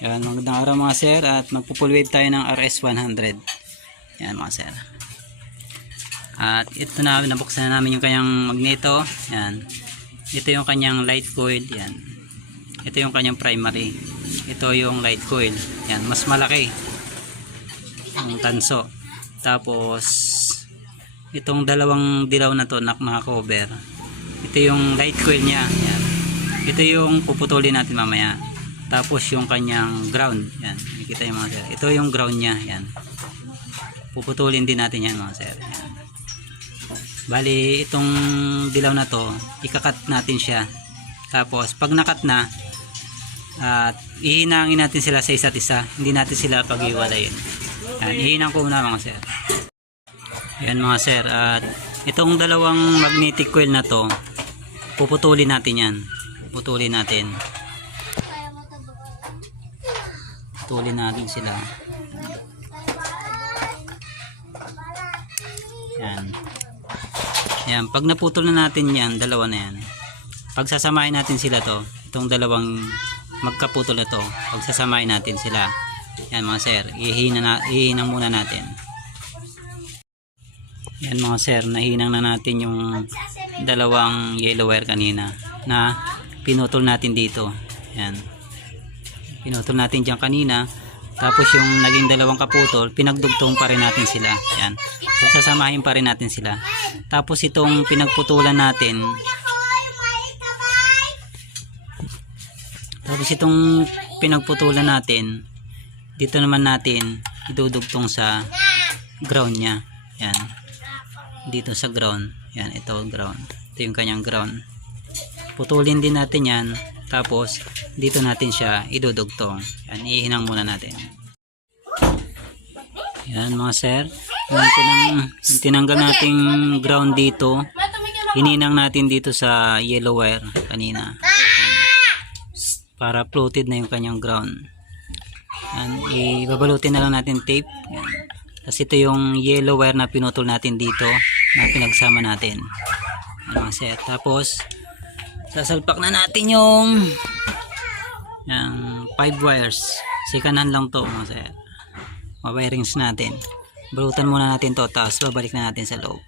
Yan, magandang araw mga sir, at magpo-full wave tayo ng RS100. Yan mga sir. At ito na, nabuksan na namin yung kanyang magneto. Yan. Ito yung kanyang light coil. Yan. Ito yung kanyang primary. Ito yung light coil. Yan, mas malaki ang tanso. Tapos itong dalawang dilaw na to na mga cover. Ito yung light coil niya. Yan. Ito yung puputulin natin mamaya. Tapos yung kanyang ground, yan, nakikita yung mga sir. Ito yung ground niya, yan. Puputulin din natin yan mga sir. Yan. Bali, itong dilaw na to, ikakat natin siya. Tapos, pag nakat na, at ihinangin natin sila sa isa't isa. Hindi natin sila pag-iwalayin. Yan, ihinang ko muna mga sir. Yan mga sir, at itong dalawang magnetic coil na to, puputulin natin yan. Puputulin natin. Putulin natin sila. Yan. Yan. Pag naputol na natin yan, dalawa na yan. Pag sasamahin natin sila to, itong dalawang magkaputol na to, pag sasamahin natin sila. Yan mga sir, ihinang muna natin. Yan mga sir, nahinang na natin yung dalawang yellow wire kanina na pinutol natin dito. Yan. Pinutol natin dyan kanina. Tapos yung naging dalawang kaputol, pinagdugtong pa rin natin sila. Yan. Pagsasamahin pa rin natin sila. Tapos itong pinagputulan natin, dito naman natin idudugtong sa ground nya. Yan. Dito sa ground. Yan, ito ground. Ito yung kanyang ground. Putulin din natin yan. Tapos dito natin siya idudugtong. Yan, ihinang muna natin. Yan mga sir, yung tinanggal nating ground dito, hininang natin dito sa yellow wire kanina. Yan, para floated na yung kanyang ground. Yan, ibabalutin na lang natin tape. Yan. Tapos ito yung yellow wire na pinutol natin dito na pinagsama natin. Yan mga sir. Tapos sasalpak na natin yung 5 wires. Sikanan lang to mga sir. Mawirings natin. Balutan muna natin to, tapos babalik na natin sa loob.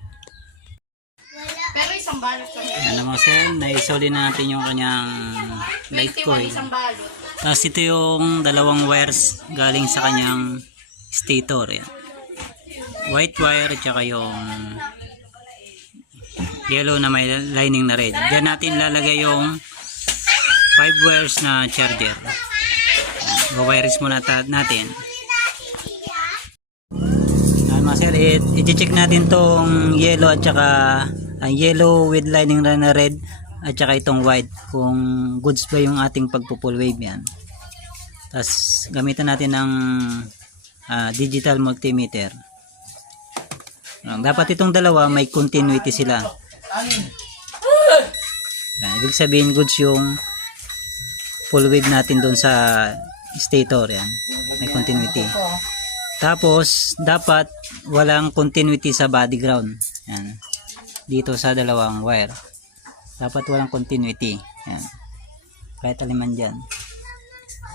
Pero isang balot kami. Yan mga sir, naisoli na natin yung kanyang light coil. Isang balot. Tapos ito yung dalawang wires galing sa kanyang stator. Yan. White wire at saka yung yellow na may lining na red. Diyan natin lalagay yung 5 wires na charger. Wires muna natin. Mga sir, i-check natin tong yellow at saka yellow with lining na red at saka itong white kung goods ba yung ating pagpo-full wave yan. Tapos gamitan natin ng digital multimeter. Dapat itong dalawa may continuity sila. Yan, ibig sabihin goods yung full wave natin doon sa stator. Yan, may continuity. Tapos dapat walang continuity sa body ground. Yan, dito sa dalawang wire dapat walang continuity. Yan, kahit aliman dyan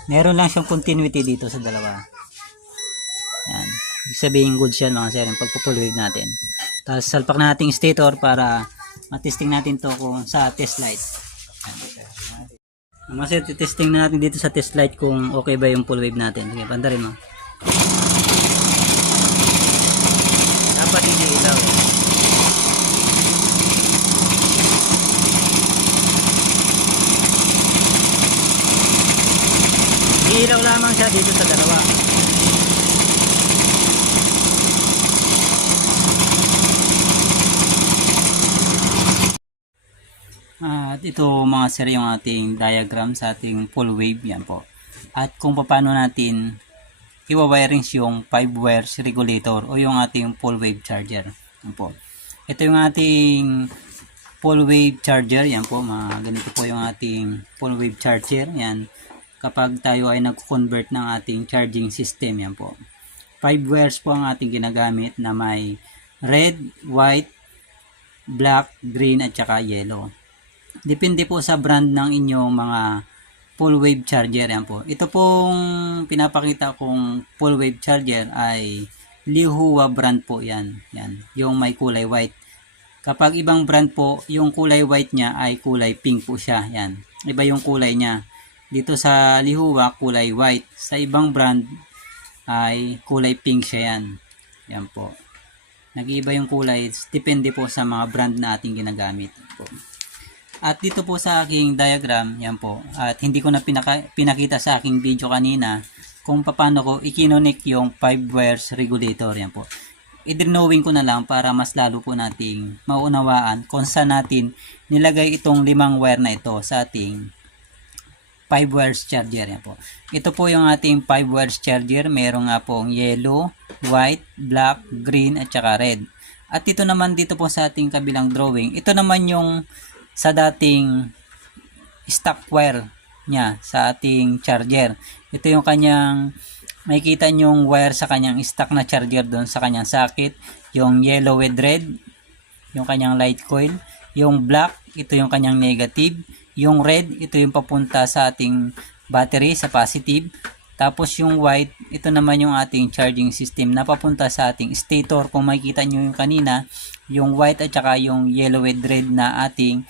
meron lang siyang continuity dito sa dalawa. Yan, ibig sabihin goods yan mga sir yung pagpo-full wave natin. Tapos salpak na natin stator para matesting natin to kung sa test light. Mga sir, testing na natin dito sa test light kung okay ba yung full wave natin. Sige, pandarin mo. Dapat hindi ilaw. Ilaw lamang siya dito sa dalawa. At ito mga sir yung ating diagram sa ating full wave. Yan po. At kung paano natin i-wirings yung 5 wires regulator o yung ating full wave charger. Yan po. Ito yung ating full wave charger. Yan po. Ganito po yung ating full wave charger. Yan. Kapag tayo ay nag-convert ng ating charging system. Yan po. 5 wires po ang ating ginagamit na may red, white, black, green at saka yellow. Depende po sa brand ng inyong mga full wave charger. Yan po. Ito pong pinapakita kong full wave charger ay Lihua brand po yan. Yan. Yung may kulay white. Kapag ibang brand po, yung kulay white niya ay kulay pink po siya. Yan. Iba yung kulay niya. Dito sa Lihua, kulay white. Sa ibang brand ay kulay pink siya yan. Yan po. Nag-iiba yung kulay. Depende po sa mga brand na ating ginagamit po. At dito po sa aking diagram, yan po. At hindi ko na pinakita sa aking video kanina kung paano ko ikinonik yung 5 wires regulator. Yan po. I-drawing ko na lang para mas lalo po nating maunawaan kung saan natin nilagay itong 5 wire na ito sa ating 5 wires charger. Yan po. Ito po yung ating 5 wires charger. Meron nga pong yellow, white, black, green, at saka red. At ito naman dito po sa ating kabilang drawing. Ito naman yung sa dating stock wire niya sa ating charger. Ito yung kanyang, makikita nyong wire sa kanyang stock na charger doon sa kanyang socket. Yung yellow with red, yung kanyang light coil. Yung black, ito yung kanyang negative. Yung red, ito yung papunta sa ating battery sa positive. Tapos yung white, ito naman yung ating charging system na papunta sa ating stator. Kung makikita nyo yung kanina, yung white at saka yung yellow with red na ating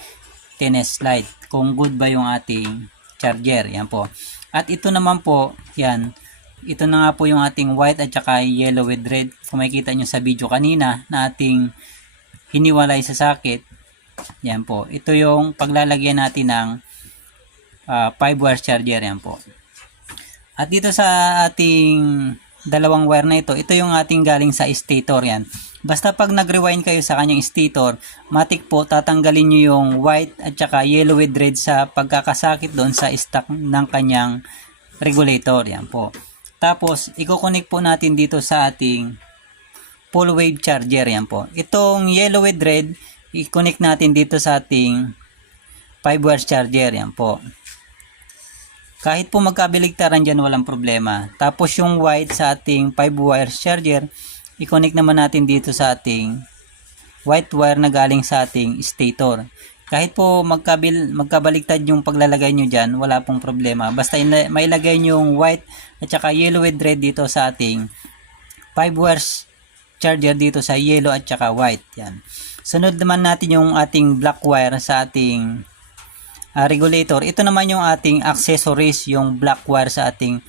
tennis light. Kung good ba yung ating charger. Yan po. At ito naman po, yan. Ito na nga po yung ating white at saka yellow with red. Kung makikita nyo sa video kanina na ating hiniwalay sa socket. Yan po. Ito yung paglalagyan natin ng 5 wire charger. Yan po. At dito sa ating dalawang wire na ito, ito yung ating galing sa stator. Yan. Basta pag nag-rewind kayo sa kanyang stator, matik po tatanggalin nyo yung white at saka yellow with red sa pagkakasakit doon sa stock ng kanyang regulator. Yan po. Tapos, i-connect po natin dito sa ating full wave charger. Yan po. Itong yellow with red, i-connect natin dito sa ating 5 wire charger. Yan po. Kahit po magkabaligtaran dyan, walang problema. Tapos yung white sa ating 5 wire charger, i-connect naman natin dito sa ating white wire na galing sa ating stator. Kahit po magkabaligtad yung paglalagay nyo dyan, wala pong problema. Basta mailagay nyo yung white at saka yellow with red dito sa ating 5 wires charger dito sa yellow at saka white. Yan. Sunod naman natin yung ating black wire sa ating regulator. Ito naman yung ating accessories, yung black wire sa ating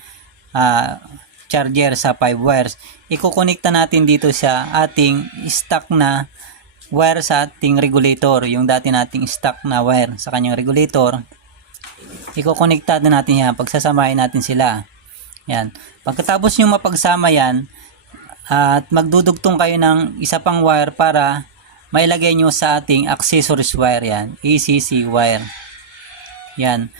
charger sa 5 wires. Ikukonekta natin dito sa ating stock na wire sa ating regulator. Yung dati nating stock na wire sa kanyang regulator. Ikukonekta natin yan. Pagsasamahin natin sila. Yan. Pagkatapos nyo mapagsama yan, at magdudugtong kayo ng isa pang wire para mailagay nyo sa ating accessories wire. Yan. ACC wire. Yan.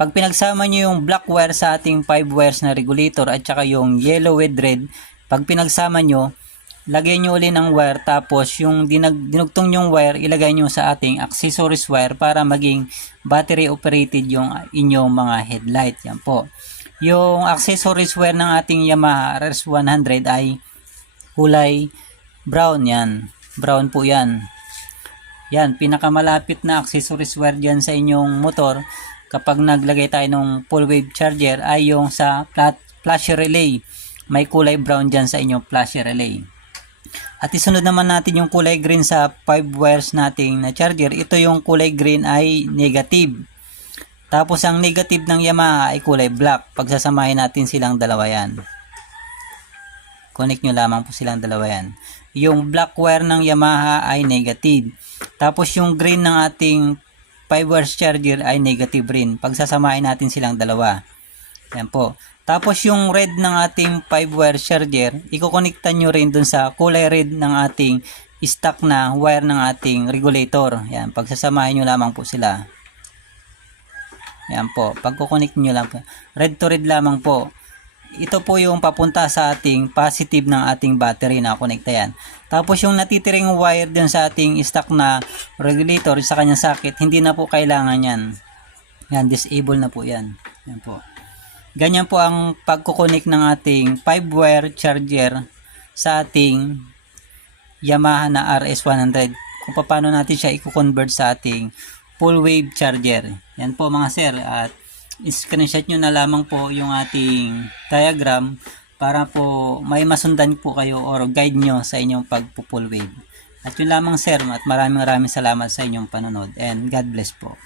Pag pinagsama nyo yung black wire sa ating 5 wires na regulator at saka yung yellow with red, pag pinagsama nyo, lagay nyo ulit ng wire tapos yung dinugtong yung wire, ilagay nyo sa ating accessories wire para maging battery operated yung inyong mga headlight. Yan po. Yung accessories wire ng ating Yamaha RS100 ay kulay brown. Yan. Brown po yan. Yan. Pinakamalapit na accessories wire dyan sa inyong motor kapag naglagay tayo ng full wave charger ay yung sa flash relay. May kulay brown dyan sa inyong flash relay. At isunod naman natin yung kulay green sa 5 wires nating na charger. Ito yung kulay green ay negative. Tapos ang negative ng Yamaha ay kulay black. Pagsasamahin natin silang dalawa yan. Connect nyo lamang po silang dalawa yan. Yung black wire ng Yamaha ay negative. Tapos yung green ng ating 5 wires charger ay negative rin. Pagsasamahin natin silang dalawa. Yan po. Tapos yung red ng ating 5 wire charger, ikokonekta nyo rin dun sa kulay red ng ating stock na wire ng ating regulator. Yan. Pagsasamahin nyo lamang po sila. Yan po. Pagkukonect nyo lang po. Red to red lamang po. Ito po yung papunta sa ating positive ng ating battery na konekta yan. Tapos yung natitiring wire dun sa ating stock na regulator sa kanyang socket, hindi na po kailangan yan. Yan, disable na po yan. Yan po. Ganyan po ang pagkukonek ng ating 5 wire charger sa ating Yamaha na RS100. Kung paano natin siya i-convert sa ating full wave charger. Yan po mga sir. At screenshot nyo na lamang po yung ating diagram para po may masundan po kayo or guide nyo sa inyong pagpo-full wave. At yun lamang sir, at maraming salamat sa inyong panonood and God bless po.